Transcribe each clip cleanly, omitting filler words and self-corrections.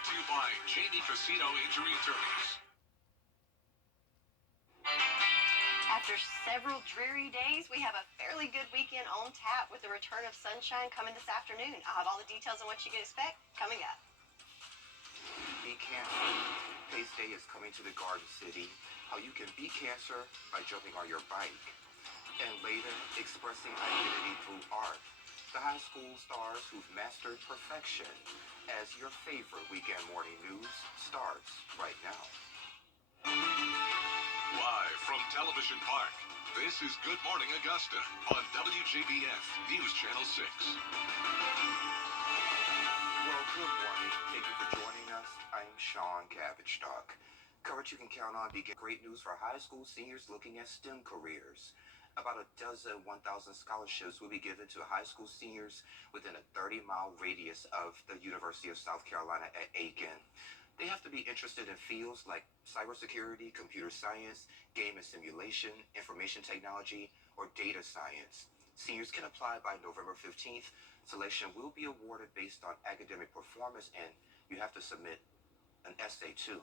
Brought to you by Jamie Casino Injury Attorneys. After several dreary days, we have a fairly good weekend on tap with the return of sunshine coming this afternoon. I'll have all the details on what you can expect coming up. Beat Cancer. Pace Day is coming to the Garden City. How you can beat cancer by jumping on your bike. And later, expressing identity through art. The high school stars who've mastered perfection. As your favorite weekend morning news starts right now. Live from Television Park, this is Good Morning Augusta on WJBF News Channel 6. Well, good morning. Thank you for joining us. I'm Sean Cabbage-Stock. Coverage you can count on begin great news for high school seniors looking at STEM careers. About a dozen 1,000 scholarships will be given to high school seniors within a 30-mile radius of the University of South Carolina at Aiken. They have to be interested in fields like cybersecurity, computer science, game and simulation, information technology, or data science. Seniors can apply by November 15th. Selection will be awarded based on academic performance, and you have to submit an essay too.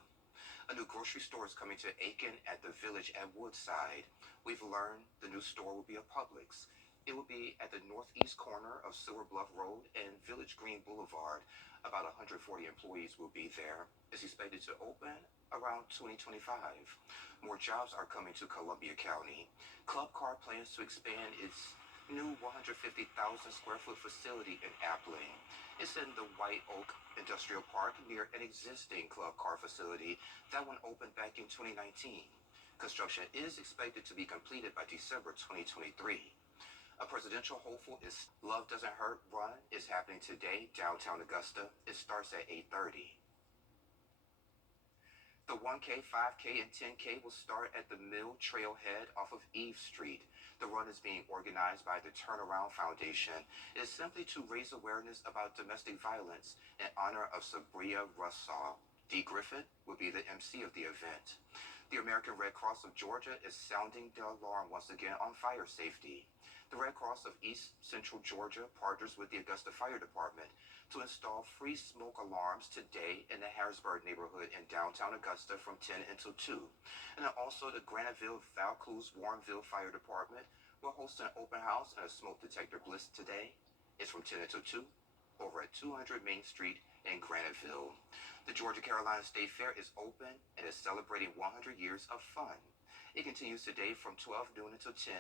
A new grocery store is coming to Aiken at the Village at Woodside. We've learned the new store will be a Publix. It will be at the northeast corner of Silver Bluff Road and Village Green Boulevard. About 140 employees will be there. It's expected to open around 2025. More jobs are coming to Columbia County. Club Car plans to expand its new 150,000 square foot facility in Appling. It's in the White Oak Industrial Park near an existing Club Car facility that one opened back in 2019. Construction is expected to be completed by December 2023. A presidential hopeful is Love Doesn't Hurt Run is happening today, downtown Augusta. It starts at 8:30. The 1K, 5K, and 10K will start at the Mill Trailhead off of Eve Street. The run is being organized by the Turnaround Foundation. It is simply to raise awareness about domestic violence in honor of Sabria Russell. Dee Griffin will be the MC of the event. The American Red Cross of Georgia is sounding the alarm once again on fire safety. The Red Cross of East Central Georgia partners with the Augusta Fire Department to install free smoke alarms today in the Harrisburg neighborhood in downtown Augusta from 10 until 2. And then also the Graniteville, Vaucluse, Warrenville Fire Department will host an open house and a smoke detector blitz today. It's from 10 until 2 over at 200 Main Street in Graniteville. The Georgia Carolina State Fair is open and is celebrating 100 years of fun. It continues today from 12 noon until 10.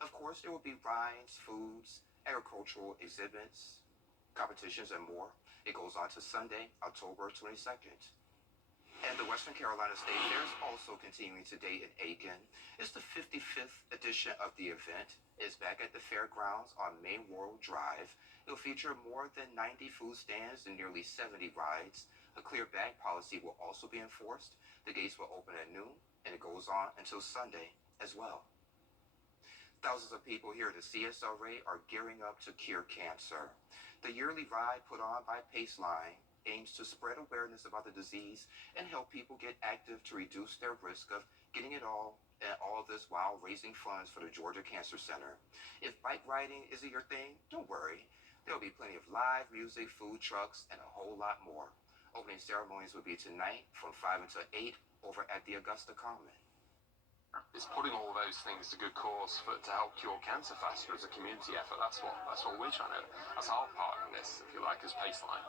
Of course, there will be rides, foods, agricultural exhibits, competitions, and more. It goes on to Sunday, October 22nd. And the Western Carolina State Fair is also continuing today in Aiken. It's the 55th edition of the event. It's back at the fairgrounds on Main World Drive. It'll feature more than 90 food stands and nearly 70 rides. A clear bag policy will also be enforced. The gates will open at noon, and it goes on until Sunday as well. Thousands of people here at the CSRA are gearing up to cure cancer. The yearly ride put on by Paceline aims to spread awareness about the disease and help people get active to reduce their risk of getting it all, and all this while raising funds for the Georgia Cancer Center. If bike riding isn't your thing, don't worry. There'll be plenty of live music, food trucks, and a whole lot more. Opening ceremonies will be tonight from 5 until 8 over at the Augusta Common. It's putting all those things to good cause to help cure cancer faster as a community effort. That's what we're trying to. That's our part in this, if you like, as Paceline.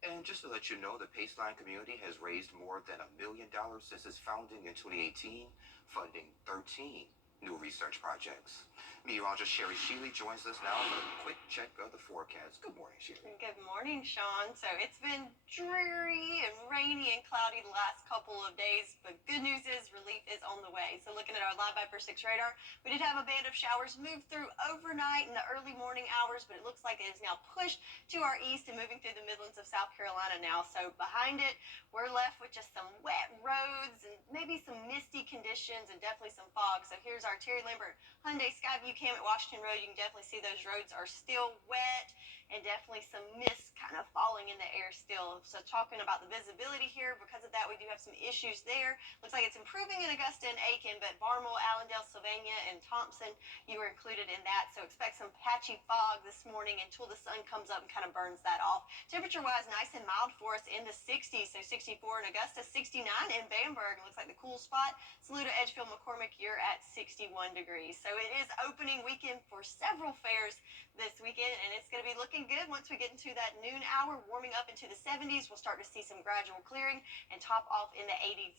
And just to let you know, the Paceline community has raised more than $1 million since its founding in 2018, funding 13 new research projects. Meteorologist Sherry Sheely joins us now for a quick check of the forecast. Good morning, Sherry. Good morning, Sean. So it's been dreary and rainy and cloudy the last couple of days, but good news is relief is on the way. So looking at our Live Viper 6 radar, we did have a band of showers move through overnight in the early morning hours, but it looks like it is now pushed to our east and moving through the Midlands of South Carolina now. So behind it, we're left with just some wet roads and maybe some misty conditions and definitely some fog. So here's our Terry Lambert Hyundai Skyview Cam at Washington Road. You can definitely see those roads are still wet. and definitely some mist kind of falling in the air still. So talking about the visibility here, because of that, we do have some issues there. Looks like it's improving in Augusta and Aiken, but Barnwell, Allendale, Sylvania, and Thompson, you were included in that. So expect some patchy fog this morning until the sun comes up and kind of burns that off. Temperature-wise, nice and mild for us in the 60s. So 64 in Augusta, 69 in Bamberg. Looks like the cool spot. Saluda, Edgefield, McCormick, you're at 61 degrees. So it is opening weekend for several fairs this weekend, and it's going to be looking good once we get into that noon hour, warming up into the 70s. We'll start to see some gradual clearing and top off in the 80s,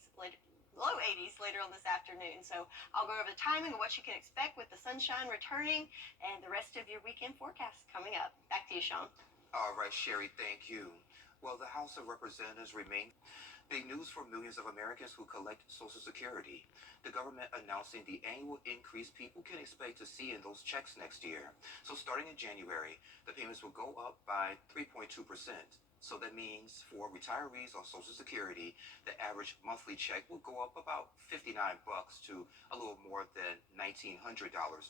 low 80s later on this afternoon. So I'll go over the timing of what you can expect with the sunshine returning and the rest of your weekend forecast coming up. Back to you, Sean. All right, Sherry, thank you. Well, the House of Representatives remain big news for millions of Americans who collect Social Security. The government announcing the annual increase people can expect to see in those checks next year. So starting in January, the payments will go up by 3.2%. So that means for retirees on Social Security, the average monthly check will go up about $59 to a little more than $1,900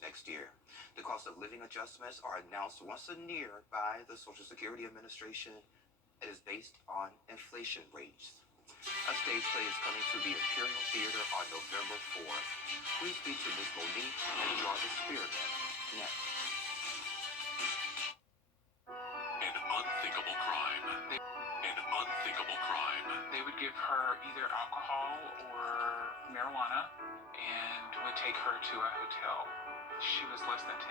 next year. The cost of living adjustments are announced once a year by the Social Security Administration. It is based on inflation rates. A stage play is coming to the Imperial Theater on November 4th. Please speak to Ms. Monique and Jarvis Spearman next. An unthinkable crime. An unthinkable crime. They would give her either alcohol or marijuana and would take her to a hotel. She was less than 10.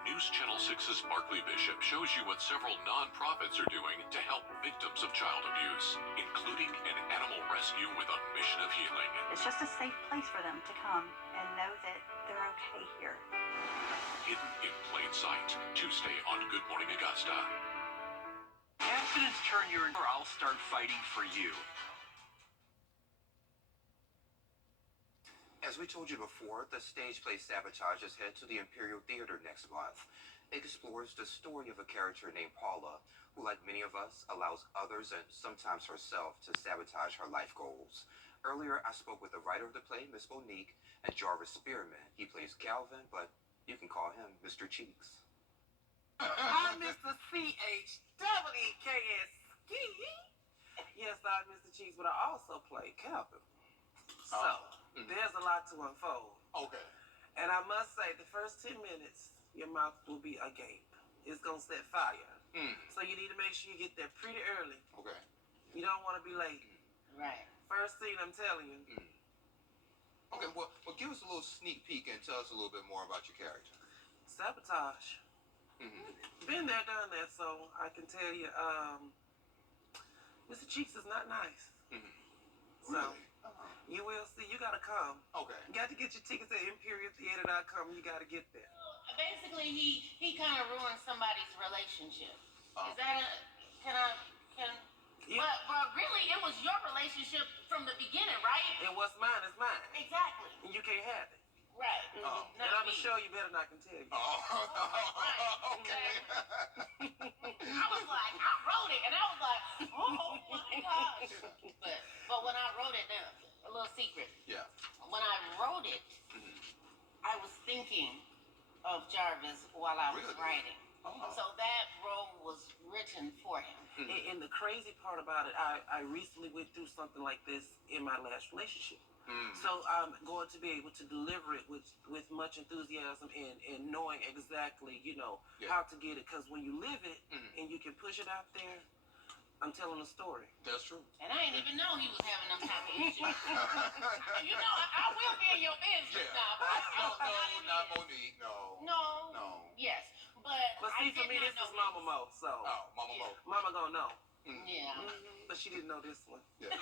News Channel 6's Barkley Bishop shows you what several nonprofits are doing to help victims of child abuse, including an animal rescue with a mission of healing. It's just a safe place for them to come and know that they're okay here. Hidden in plain sight. Tuesday on Good Morning Augusta. Abstinence turn your or I'll start fighting for you. As we told you before, the stage play Sabotage is headed to the Imperial Theater next month. It explores the story of a character named Paula, who, like many of us, allows others and sometimes herself to sabotage her life goals. Earlier, I spoke with the writer of the play, Miss Monique, and Jarvis Spearman. He plays Calvin, but you can call him Mr. Cheeks. I'm Mr. C-H-E-E-K-S. Yes, I'm Mr. Cheeks, but I also play Calvin. So, there's a lot to unfold. Okay. And I must say, the first 10 minutes, your mouth will be agape. It's going to set fire. So you need to make sure you get there pretty early. Okay. You don't want to be late. Right. First scene, I'm telling you. Okay, well, give us a little sneak peek and tell us a little bit more about your character. Sabotage. Been there, done that, so I can tell you, Mr. Cheeks is not nice. So, you will see. You got to come. Okay. You got to get your tickets at ImperialTheater.com. You got to get there. Basically, he kind of ruined somebody's relationship. Is that a can? Yeah. But really, it was your relationship from the beginning, right? And what's mine is mine. Exactly. And you can't have it. Right. And I'm going to show you better than I can tell you. Okay. I was like, I wrote it, and I was like, oh my gosh. But when I wrote it, now a little secret. Yeah. When I wrote it, I was thinking of Jarvis while I was writing. So that role was written for him. And the crazy part about it, I recently went through something like this in my last relationship. So I'm going to be able to deliver it with much enthusiasm and knowing exactly, how to get it. Because when you live it and you can push it out there, I'm telling a story. That's true. And I didn't even know he was having them type of issues. I will be in your business now. No, not Monique. No. Yes. But see, for me, this is Mama Mo, so. Oh, Mama Mo. Mama gonna know. Yeah. But she didn't know this one. Yeah.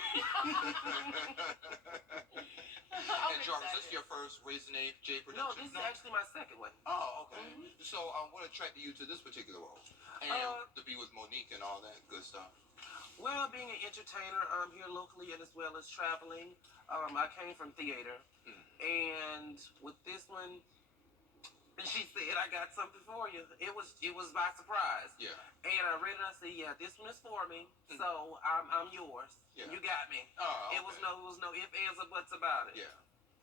And Jarvis, this is your first Raising J production? No, this is actually my second one. Oh, okay. So, what attracted you to this particular role? And to be with Monique and all that good stuff? Well, being an entertainer here locally and as well as traveling, I came from theater. And with this one, she said, I got something for you. It was by surprise. Yeah. And I read it, I said, yeah, this one is for me. So I'm yours. Yeah. You got me. Oh, okay. It was no ifs, ands, or buts about it. Yeah.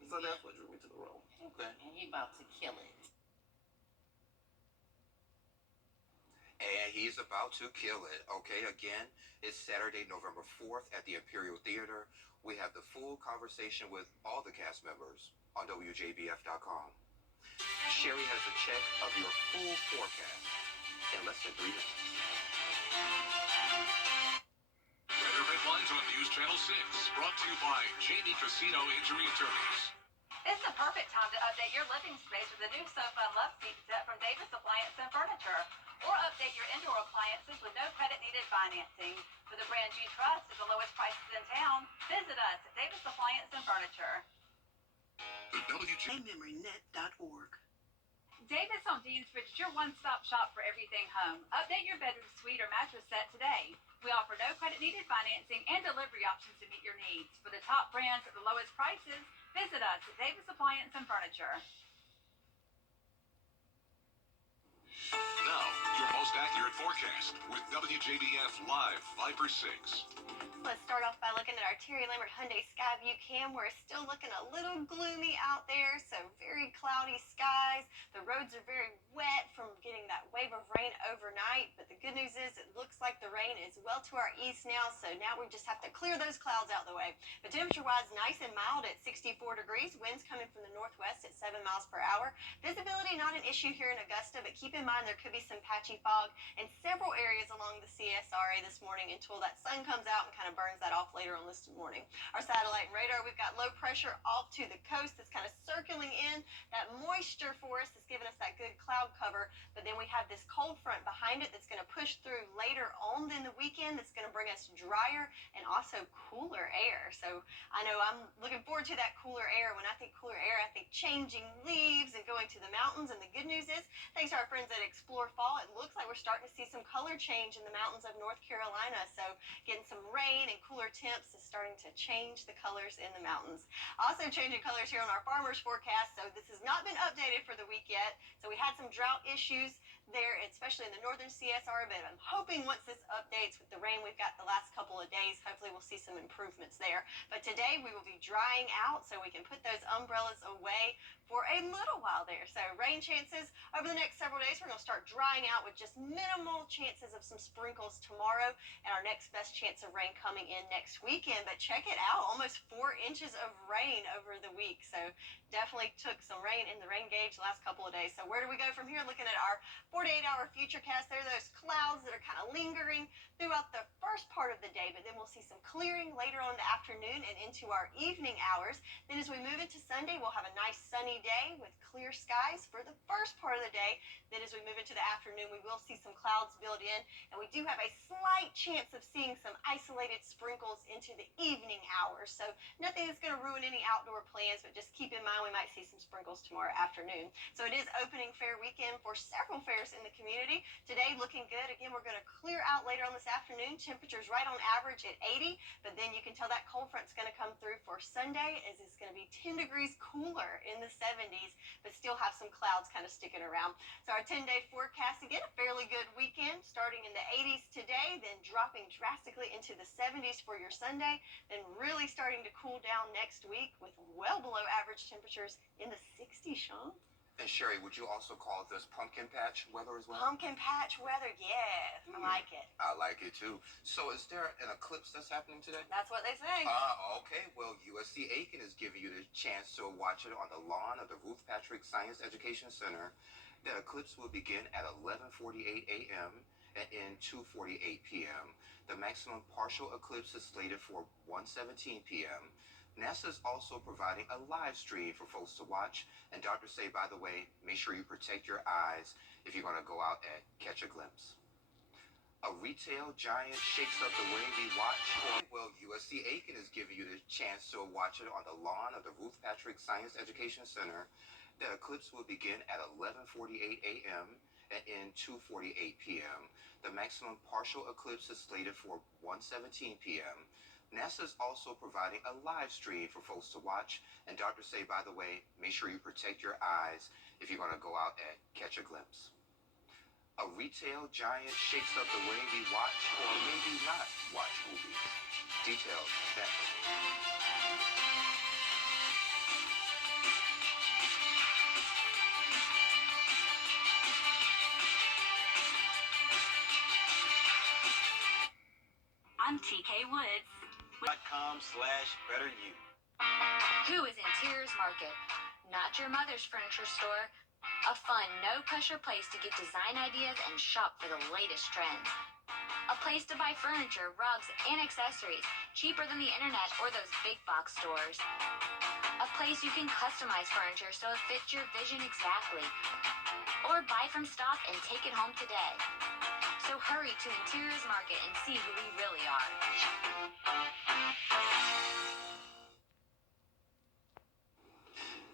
So that's what drew me to the role. Okay. And he about to kill it. And he's about to kill it. Okay, again, it's Saturday, November 4th at the Imperial Theater. We have the full conversation with all the cast members on WJBF.com. Sherry has a check of your full forecast in less than 3 minutes. Weather headlines on News Channel 6, brought to you by Jamie Casino Injury Attorneys. It's the perfect time to update your living space with a new sofa and love seat set from Davis Appliance and Furniture. Or update your indoor appliances with no credit needed financing. For the brands you trust at the lowest prices in town, visit us at Davis Appliance and Furniture. The WJBF.org. Davis on Deansbridge is your one-stop shop for everything home. Update your bedroom suite or mattress set today. We offer no credit needed financing and delivery options to meet your needs. For the top brands at the lowest prices, visit us at Davis Appliance and Furniture. Now, your most accurate forecast with WJBF Live Viper 6. Let's start off by looking at our Terry Lambert Hyundai Skyview cam, where it's still looking a little gloomy out there, so very cloudy skies. The roads are very wet from getting that wave of rain overnight, but the good news is it looks like the rain is well to our east now, so now we just have to clear those clouds out of the way. But temperature-wise, nice and mild at 64 degrees. Winds coming from the northwest at 7 miles per hour. Visibility not an issue here in Augusta, but keep in mind there could be some patchy fog in several areas along the CSRA this morning until that sun comes out and kind of burns that off later on this morning. Our satellite and radar, we've got low pressure off to the coast that's kind of circling in. That moisture for us is giving us that good cloud cover, but then we have this cold front behind it that's going to push through later on in the weekend. That's going to bring us drier and also cooler air. So I know I'm looking forward to that cooler air. When I think cooler air, I think changing leaves and going to the mountains. And the good news is, thanks to our friends at Explore Fall, it looks like we're starting to see some color change in the mountains of North Carolina. So getting some rain and cooler temps is starting to change the colors in the mountains. Also changing colors here on our farmers forecast. So this has not been updated for the week yet. So we had some drought issues there, especially in the northern CSR, but I'm hoping once this updates with the rain we've got the last couple of days, hopefully we'll see some improvements there. But today we will be drying out so we can put those umbrellas away for a little while there. So rain chances over the next several days. We're going to start drying out with just minimal chances of some sprinkles tomorrow, and our next best chance of rain coming in next weekend. But check it out, almost 4 inches of rain over the week. So definitely took some rain in the rain gauge the last couple of days. So where do we go from here? Looking at our 48-hour futurecast, there are those clouds that are kind of lingering throughout the first part of the day, but then we'll see some clearing later on in the afternoon and into our evening hours. Then as we move into Sunday, we'll have a nice sunny day with clear skies for the first part of the day. Then as we move into the afternoon, we will see some clouds build in, and we do have a slight chance of seeing some isolated sprinkles into the evening hours. So nothing that's going to ruin any outdoor plans, but just keep in mind we might see some sprinkles tomorrow afternoon. So it is opening fair weekend for several fairs in the community. Today looking good. Again, we're going to clear out later on this afternoon. Temperatures right on average at 80, but then you can tell that cold front's going to come through for Sunday, as it's going to be 10 degrees cooler in the 70s, but still have some clouds kind of sticking around. So our 10-day forecast, again, a fairly good weekend, starting in the 80s today, then dropping drastically into the 70s for your Sunday, then really starting to cool down next week with well below average temperatures in the 60s, Sean. And Sherry, would you also call this pumpkin patch weather as well? Pumpkin patch weather, yes. I like it. I like it too. So is there an eclipse that's happening today? That's what they say. Okay. Well, USC Aiken is giving you the chance to watch it on the lawn of the Ruth Patrick Science Education Center. The eclipse will begin at 11:48 a.m. and end 2:48 p.m. The maximum partial eclipse is slated for 1:17 p.m. NASA is also providing a live stream for folks to watch. And doctors say, by the way, make sure you protect your eyes if you're going to go out and catch a glimpse. A retail giant shakes up the way we watch. Well, USC Aiken is giving you the chance to watch it on the lawn of the Ruth Patrick Science Education Center. The eclipse will begin at 11:48 a.m. and end 2:48 p.m. The maximum partial eclipse is slated for 1:17 p.m. NASA is also providing a live stream for folks to watch. And doctors say, by the way, make sure you protect your eyes if you're going to go out and catch a glimpse. A retail giant shakes up the way we watch or maybe not watch movies. Details next. .com/betteryou. Who is Interiors Market? Not your mother's furniture store. A fun, no-pressure place to get design ideas and shop for the latest trends. A place to buy furniture, rugs, and accessories cheaper than the internet or those big box stores. A place you can customize furniture so it fits your vision exactly. Or buy from stock and take it home today. So hurry to Interiors Market and see who we really are.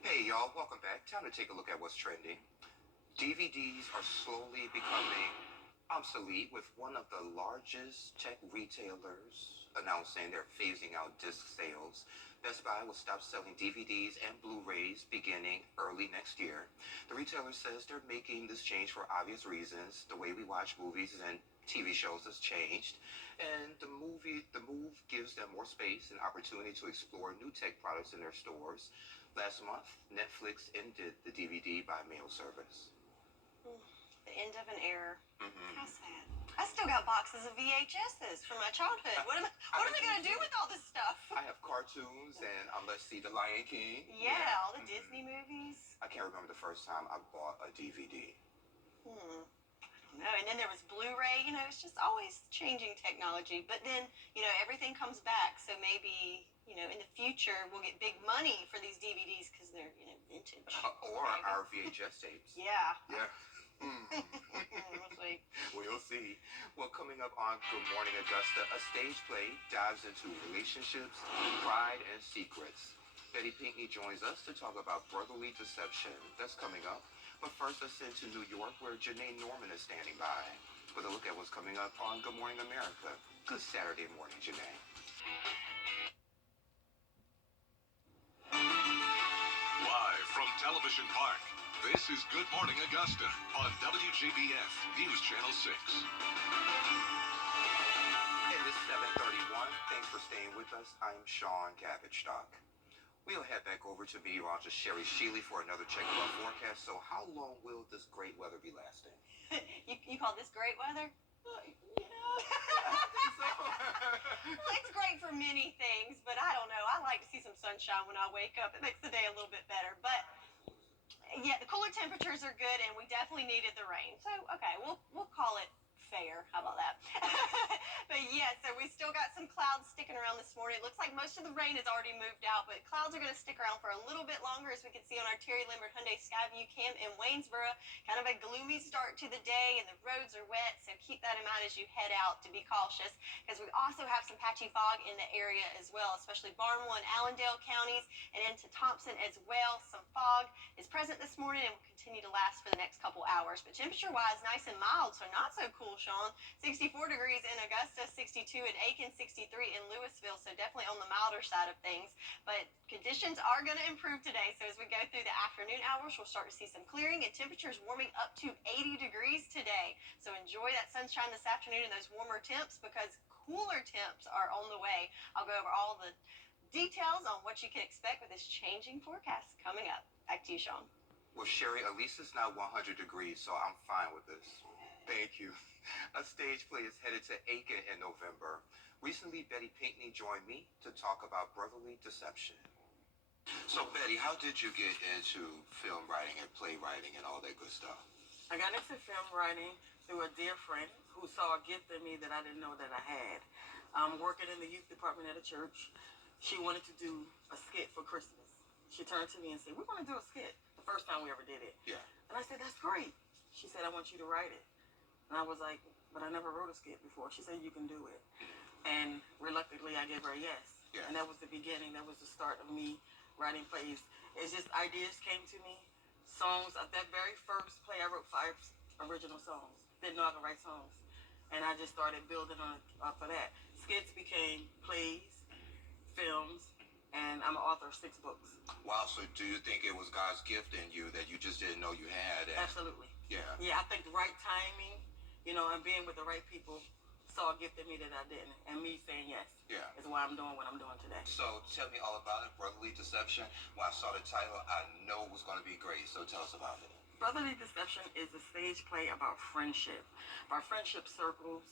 Hey y'all, welcome back. Time to take a look at what's trending. DVDs are slowly becoming obsolete, with one of the largest tech retailers announcing they're phasing out disc sales. Best Buy will stop selling DVDs and Blu-rays beginning early next year. The retailer says they're making this change for obvious reasons. The way we watch movies and TV shows has changed, and the move gives them more space and opportunity to explore new tech products in their stores. Last month, Netflix ended the DVD by mail service. The end of an era. How sad. I still got boxes of VHSs from my childhood. What am I going to do with all this stuff? I have cartoons and let's see, The Lion King. Yeah, all the Disney movies. I can't remember the first time I bought a DVD. I don't know. And then there was Blu-ray. You know, it's just always changing technology. But then, you know, everything comes back. So maybe, you know, in the future we'll get big money for these DVDs because they're, you know, vintage. Or maybe. our VHS tapes. Yeah. Yeah. We'll see. We'll see. Well, coming up on Good Morning Augusta, a stage play dives into relationships, pride, and secrets. Betty Pinkney joins us to talk about brotherly deception. That's coming up. But first, let's send to New York, where Janae Norman is standing by with a look at what's coming up on Good Morning America. Good Saturday morning, Janae. Live from Television Park, this is Good Morning Augusta on WJBF News Channel 6. It is 7:31. Thanks for staying with us. I'm Sean Cabbage-Stock. We'll head back over to meteorologist Sherry Sheely for another check of our forecast. So how long will this great weather be lasting? You call this great weather? Well, it's great for many things, but I don't know. I like to see some sunshine when I wake up. It makes the day a little bit better. But yeah, the cooler temperatures are good, and we definitely needed the rain. So okay, we'll call it fair. How about that? But yeah, so we still got some clouds sticking around this morning. It looks like most of the rain has already moved out, but clouds are going to stick around for a little bit longer, as we can see on our Terry Lambert Hyundai Skyview cam in Waynesboro. Kind of a gloomy start to the day, and the roads are wet, so keep that in mind as you head out to be cautious, because we also have some patchy fog in the area as well, especially Barnwell and Allendale counties, and into Thompson as well. Some fog is present this morning and will continue to last for the next couple hours. But temperature-wise, nice and mild, so not so cool, Sean. 64 degrees in Augusta, 62 in Aiken, 63 in Louisville, so definitely on the milder side of things. But conditions are going to improve today, so as we go through the afternoon hours, we'll start to see some clearing and temperatures warming up to 80 degrees today. So enjoy that sunshine this afternoon and those warmer temps, because cooler temps are on the way. I'll go over all the details on what you can expect with this changing forecast coming up. Back to you, Sean. Well, Sherry, at least it's not 100 degrees, so I'm fine with this. Thank you. A stage play is headed to Aiken in November. Recently, Betty Pinkney joined me to talk about brotherly deception. So, Betty, how did you get into film writing and playwriting and all that good stuff? I got into film writing through a dear friend who saw a gift in me that I didn't know that I had. Working in the youth department at a church, she wanted to do a skit for Christmas. She turned to me and said, "We're going to do a skit." The first time we ever did it. Yeah. And I said, "That's great." She said, "I want you to write it." And I was like, "But I never wrote a skit before." She said, "You can do it." And reluctantly, I gave her a yes. Yeah. And that was the beginning. That was the start of me writing plays. It's just ideas came to me. Songs. That very first play, I wrote 5 original songs. Didn't know I could write songs. And I just started building on for that. Skits became plays, films, and I'm an author of 6 books. Wow, so do you think it was God's gift in you that you just didn't know you had? Absolutely. Yeah. Yeah, I think the right timing, you know, and being with the right people saw a gift in me that I didn't. And me saying yes is why I'm doing what I'm doing today. So tell me all about it, Brotherly Deception. When I saw the title, I know it was going to be great. So tell us about it. Brotherly Deception is a stage play about friendship, our friendship circles.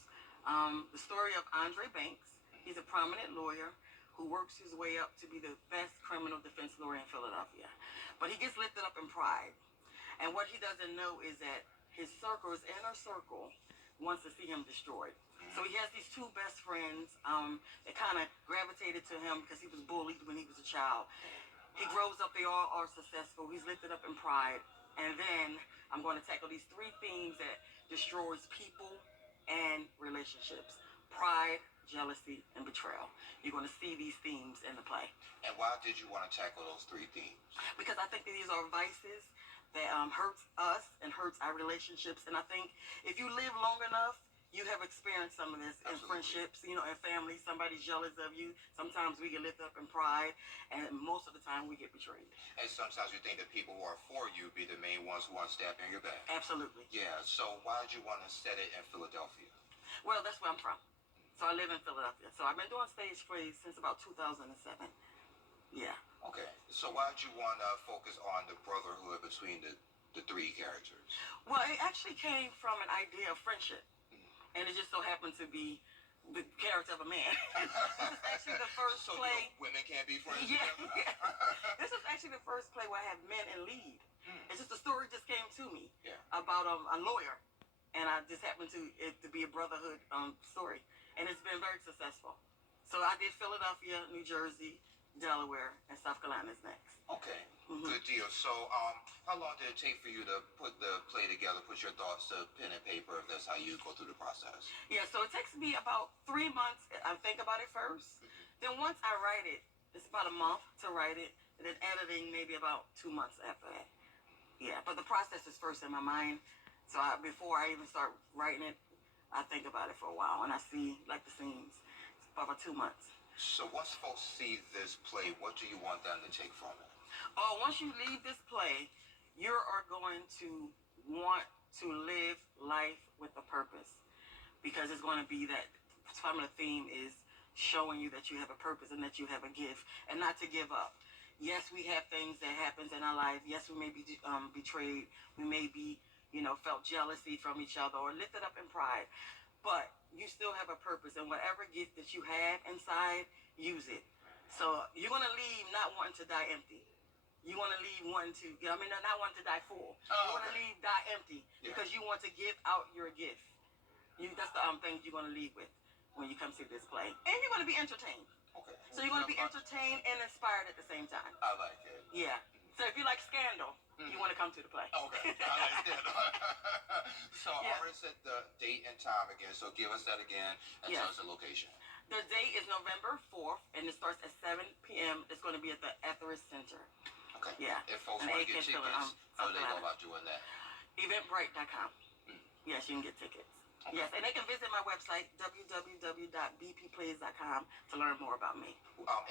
The story of Andre Banks. He's a prominent lawyer who works his way up to be the best criminal defense lawyer in Philadelphia. But he gets lifted up in pride. And what he doesn't know is that his circle, his inner circle, wants to see him destroyed. So he has these two best friends that kind of gravitated to him because he was bullied when he was a child. He grows up, they all are successful. He's lifted up in pride. And then I'm going to tackle these three themes that destroys people and relationships: pride, jealousy, and betrayal. You're going to see these themes in the play. And why did you want to tackle those three themes? Because I think that these are vices that hurts us and hurts our relationships. And I think if you live long enough, you have experienced some of this in friendships, you know, in families. Somebody's jealous of you. Sometimes we get lifted up in pride, and most of the time we get betrayed. And sometimes you think that people who are for you be the main ones who want to stab in your back. Absolutely. Yeah, so why did you want to set it in Philadelphia? Well, that's where I'm from. So I live in Philadelphia. So I've been doing stage plays since about 2007. Yeah. Okay, so why did you want to focus on the brotherhood between the three characters? Well, it actually came from an idea of friendship. And it just so happened to be the character of a man. This is actually the first play. You know, women can't be friends together? Yeah. This is actually the first play where I have men in lead. It's just the story just came to me about a lawyer. And I just happened to it to be a brotherhood story. And it's been very successful. So I did Philadelphia, New Jersey, Delaware, and South Carolina is next. Okay, good deal. So how long did it take for you to put the play together, put your thoughts to pen and paper, if that's how you go through the process? Yeah, so it takes me about 3 months. I think about it first. Then once I write it, it's about a month to write it, and then editing maybe about 2 months after that. Yeah, but the process is first in my mind. So before I even start writing it, I think about it for a while, and I see like the scenes for about 2 months. So once folks see this play, what do you want them to take from it? Once you leave this play, you are going to want to live life with a purpose, because it's going to be that some of the theme is showing you that you have a purpose and that you have a gift, and not to give up. Yes, we have things that happens in our life. Yes, we may be betrayed. We may be, felt jealousy from each other or lifted up in pride. But you still have a purpose, and whatever gift that you have inside, use it. So you're going to leave not wanting to die empty. You want to leave wanting to, not wanting to die full. You want to leave die empty because you want to give out your gift. That's the thing you're going to leave with when you come see this play. And you're going to be entertained. Okay. So you're going to be entertained and inspired at the same time. I like it. Yeah. So if you like Scandal, you want to come to the play. Okay. I like Scandal. So I already set the date and time again. So give us that again and tell us the location. The date is November 4th, and it starts at 7 p.m. It's going to be at the Etheridge Center. Okay. Yeah. If folks want to get tickets, how do they go about doing that? Eventbrite.com. Yes, you can get tickets. Okay. Yes, and they can visit my website, www.bpplays.com, to learn more about me.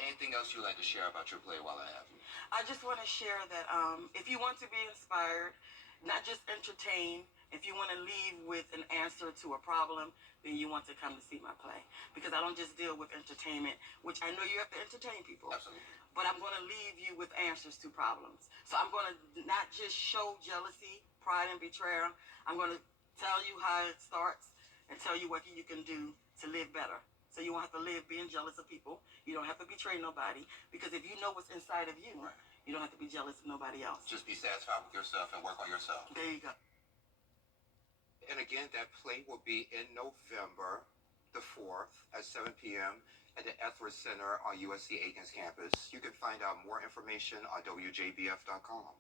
Anything else you'd like to share about your play while I have you? I just want to share that if you want to be inspired, not just entertained, if you want to leave with an answer to a problem, then you want to come to see my play. Because I don't just deal with entertainment, which I know you have to entertain people. Absolutely. But I'm going to leave you with answers to problems. So I'm going to not just show jealousy, pride, and betrayal. I'm going to tell you how it starts and tell you what you can do to live better. So you won't have to live being jealous of people. You don't have to betray nobody. Because if you know what's inside of you, you don't have to be jealous of nobody else. Just be satisfied with yourself and work on yourself. There you go. And again, that play will be in November the 4th at 7 p.m. at the Etheridge Center on USC Aikens campus. You can find out more information on WJBF.com.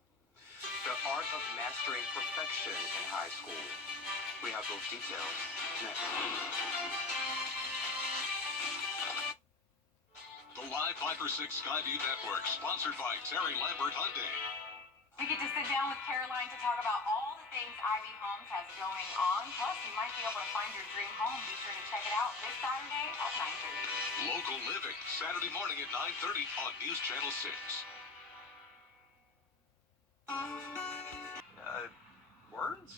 The art of mastering perfection in high school. We have those details next. The Live 5 for 6 Skyview Network, sponsored by Terry Lambert Hyundai. We get to sit down with Caroline to talk about all the things Ivy Homes has going on. Plus, you might be able to find your dream home. Be sure to check it out this Saturday at 9:30. Local Living, Saturday morning at 9:30 on News Channel 6. Words?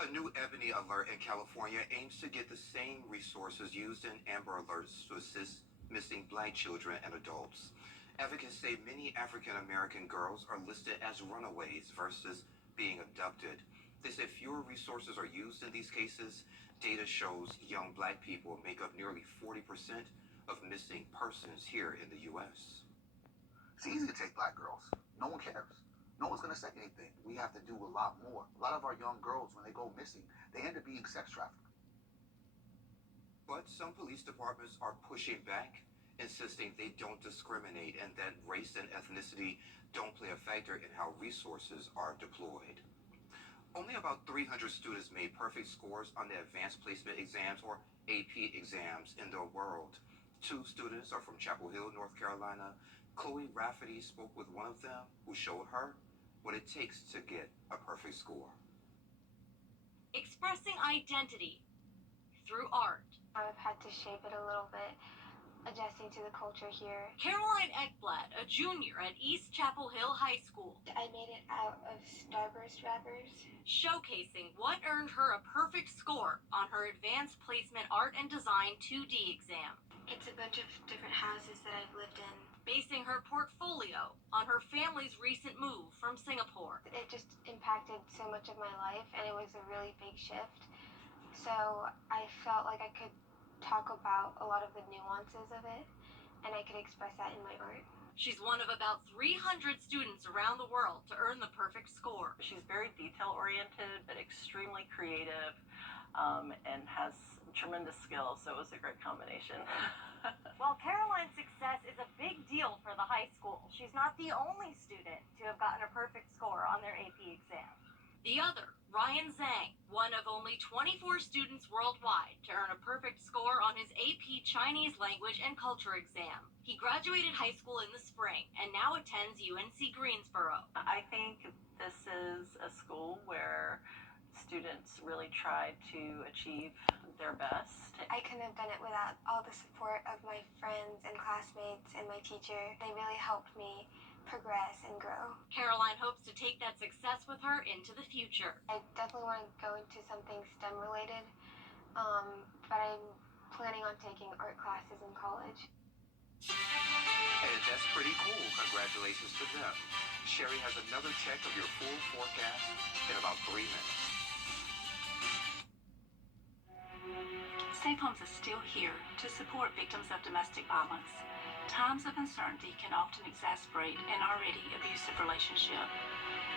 A new Ebony Alert in California aims to get the same resources used in Amber Alerts to assist missing Black children and adults. Advocates say many African American girls are listed as runaways versus being abducted. They say fewer resources are used in these cases. Data shows young black people make up nearly 40% of missing persons here in the U.S. It's easy to take black girls. No one cares. No one's going to say anything. We have to do a lot more. A lot of our young girls, when they go missing, they end up being sex trafficked. But some police departments are pushing back, insisting they don't discriminate and that race and ethnicity don't play a factor in how resources are deployed. Only about 300 students made perfect scores on the advanced placement exams or AP exams in the world. 2 students are from Chapel Hill, North Carolina. Chloe Rafferty spoke with one of them who showed her what it takes to get a perfect score. Expressing identity through art. I've had to shape it a little bit, adjusting to the culture here. Caroline Ekblad, a junior at East Chapel Hill High School. I made it out of Starburst wrappers. Showcasing what earned her a perfect score on her Advanced Placement Art and Design 2D exam. It's a bunch of different houses that I've lived in. Basing her portfolio on her family's recent move from Singapore. It just impacted so much of my life, and it was a really big shift. So I felt like I could talk about a lot of the nuances of it, and I could express that in my art. She's one of about 300 students around the world to earn the perfect score. She's very detail-oriented, but extremely creative, and has tremendous skill, so it was a great combination. While Caroline's success is a big deal for the high school, she's not the only student to have gotten a perfect score on their AP exam. The other, Ryan Zhang, one of only 24 students worldwide to earn a perfect score on his AP Chinese Language and Culture exam. He graduated high school in the spring and now attends UNC Greensboro. I think this is a school where students really try to achieve their best. I couldn't have done it without all the support of my friends and classmates and my teacher. They really helped me progress and grow. Caroline hopes to take that success with her into the future. I definitely want to go into something STEM related, but I'm planning on taking art classes in college. And that's pretty cool. Congratulations to them. Sherry has another check of your full forecast in about 3 minutes. Safe Homes is still here to support victims of domestic violence. Times of uncertainty can often exasperate an already abusive relationship,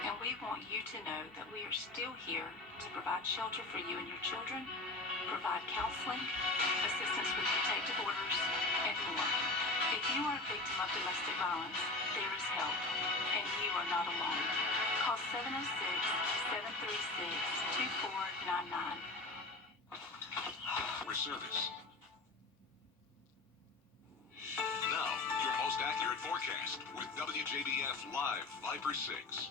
and we want you to know that we are still here to provide shelter for you and your children, provide counseling, assistance with protective orders, and more. If you are a victim of domestic violence, there is help, and you are not alone. Call 706-736-2499. For service. Now, your most accurate forecast with WJBF Live Viper 6.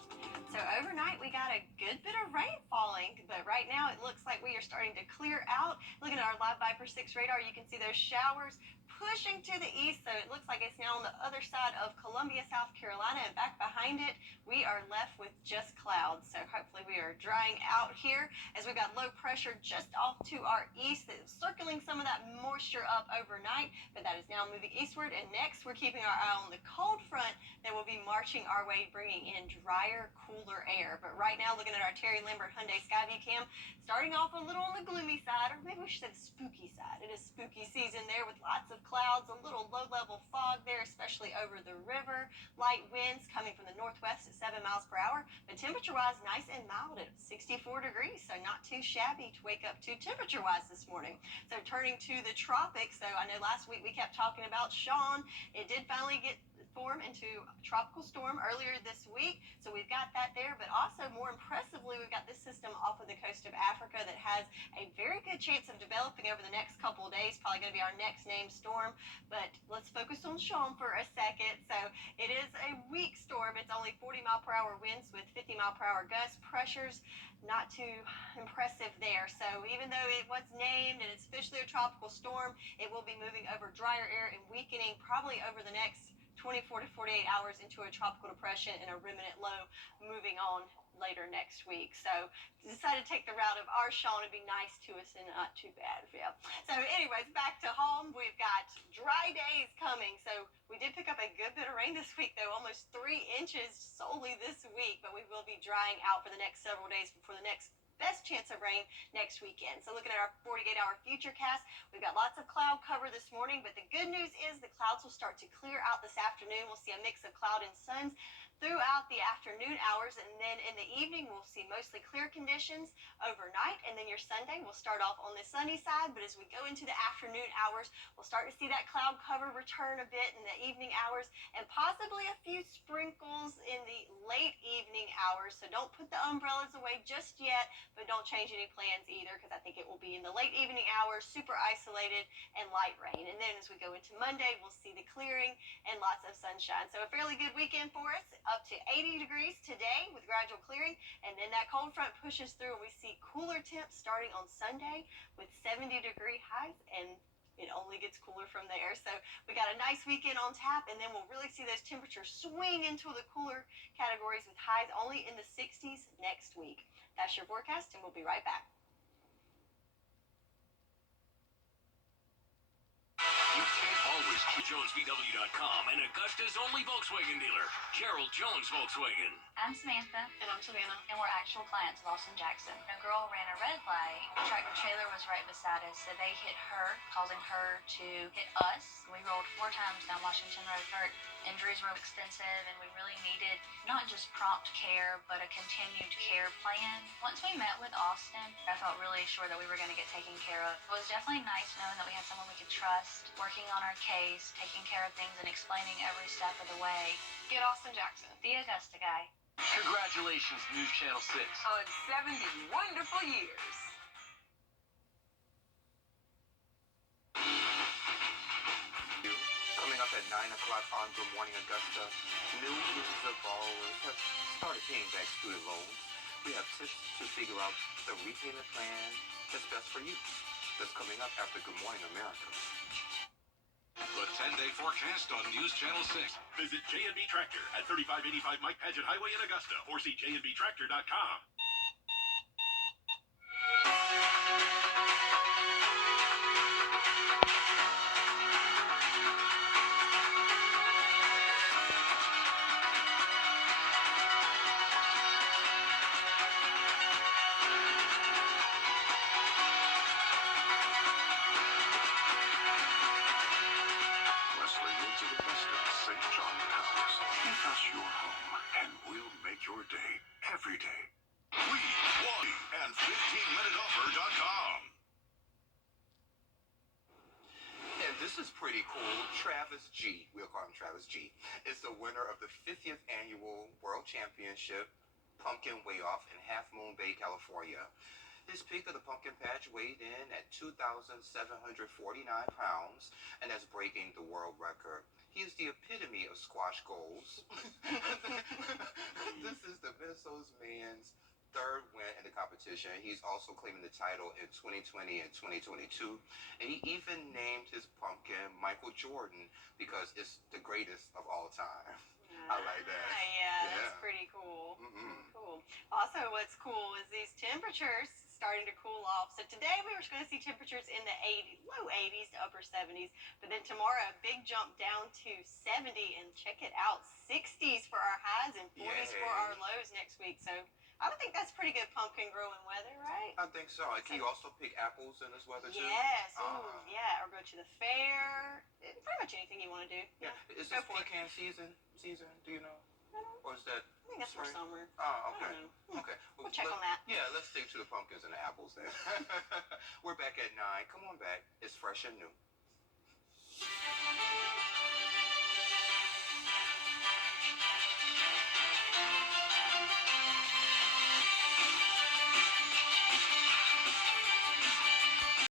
So overnight we got a good bit of rain falling, but right now it looks like we are starting to clear out. Looking at our Live Viper 6 radar, you can see those showers pushing to the east, so it looks like it's now on the other side of Columbia, South Carolina, and back behind it we are left with just clouds. So hopefully we are drying out here as we've got low pressure just off to our east that's circling some of that moisture up overnight, but that is now moving eastward. And next we're keeping our eye on the cold front that will be marching our way, bringing in drier, cooler air. But right now, looking at our Terry Lambert Hyundai Skyview cam, starting off a little on the gloomy side, or maybe we should say the spooky side. It is spooky season there with lots of clouds, a little low-level fog there, especially over the river. Light winds coming from the northwest at 7 miles per hour, but temperature-wise, nice and mild at 64 degrees, so not too shabby to wake up to temperature-wise this morning. So turning to the tropics, so I know last week we kept talking about Sean. It did finally get form into a tropical storm earlier this week, so we've got that there. But also, more impressively, we've got this system off of the coast of Africa that has a very good chance of developing over the next couple of days, probably going to be our next named storm. But let's focus on Sean for a second. So it is a weak storm. It's only 40-mile-per-hour winds with 50-mile-per-hour gust. Pressures not too impressive there. So even though it was named and it's officially a tropical storm, it will be moving over drier air and weakening probably over the next 24 to 48 hours into a tropical depression and a remnant low moving on later next week. So decided to take the route of our Sean and be nice to us and not too bad. Yeah. So anyways, back to home. We've got dry days coming. So we did pick up a good bit of rain this week, though, almost 3 inches solely this week, but we will be drying out for the next several days before the next best chance of rain next weekend. So looking at our 48-hour futurecast, we've got lots of cloud cover this morning, but the good news is the clouds will start to clear out this afternoon. We'll see a mix of cloud and suns throughout the afternoon hours, and then in the evening we'll see mostly clear conditions overnight, and then your Sunday will start off on the sunny side, but as we go into the afternoon hours, we'll start to see that cloud cover return a bit in the evening hours, and possibly a few sprinkles in the late evening hours. So don't put the umbrellas away just yet, but don't change any plans either, because I think it will be in the late evening hours, super isolated and light rain. And then as we go into Monday, we'll see the clearing and lots of sunshine. So a fairly good weekend for us, up to 80 degrees today with gradual clearing, and then that cold front pushes through and we see cooler temps starting on Sunday with 70-degree highs, and it only gets cooler from there. So we got a nice weekend on tap, and then we'll really see those temperatures swing into the cooler categories with highs only in the 60s next week. That's your forecast, and we'll be right back. You can't always choose JonesVW.com and Augusta's only Volkswagen dealer, Gerald Jones Volkswagen. I'm Samantha. And I'm Savannah. And we're actual clients of Austin Jackson. A girl ran a red light. The tractor trailer was right beside us, so they hit her, causing her to hit us. We rolled 4 times down Washington Road. Her injuries were extensive, and we really needed not just prompt care, but a continued care plan. Once we met with Austin, I felt really sure that we were going to get taken care of. It was definitely nice knowing that we had someone we could trust, working on our case, taking care of things, and explaining every step of the way. Get Austin Jackson, The Augusta guy. Congratulations, News Channel 6. On 70 wonderful years. Coming up at 9 o'clock on Good Morning Augusta, millions of borrowers have started paying back student loans. We have tips to figure out the repayment plan that's best for you. That's coming up after Good Morning America. The 10-day forecast on News Channel 6. Visit J&B Tractor at 3585 Mike Paget Highway in Augusta, or see jnbtractor.com. Your day, every day. We won and 15minuteoffer.com. And this is pretty cool. Travis G, we'll call him Travis G, is the winner of the 50th annual World Championship Pumpkin Weigh-Off in Half Moon Bay, California. His peak of the pumpkin patch weighed in at 2,749 pounds, and that's breaking the world record. He is the epitome of squash goals. This is the Minnesota man's 3rd win in the competition. He's also claiming the title in 2020 and 2022. And he even named his pumpkin Michael Jordan because it's the greatest of all time. I like that. Yeah, that's pretty cool. Cool. Also, what's cool is these temperatures starting to cool off. So today we were going to see temperatures in the low 80s to upper 70s, but then tomorrow a big jump down to 70, and check it out, 60s for our highs and 40s for our lows next week. So I would think that's pretty good pumpkin growing weather, right? I think so. Can you also pick apples in this weather too? Yes. Yeah, or go to the fair. Pretty much anything you want to do. Yeah. Is this pecan season? Do you know? Or is that? I think that's for summer. Oh, okay. Okay. We'll check on that. Yeah, let's stick to the pumpkins and the apples then. We're back at 9. Come on back. It's fresh and new.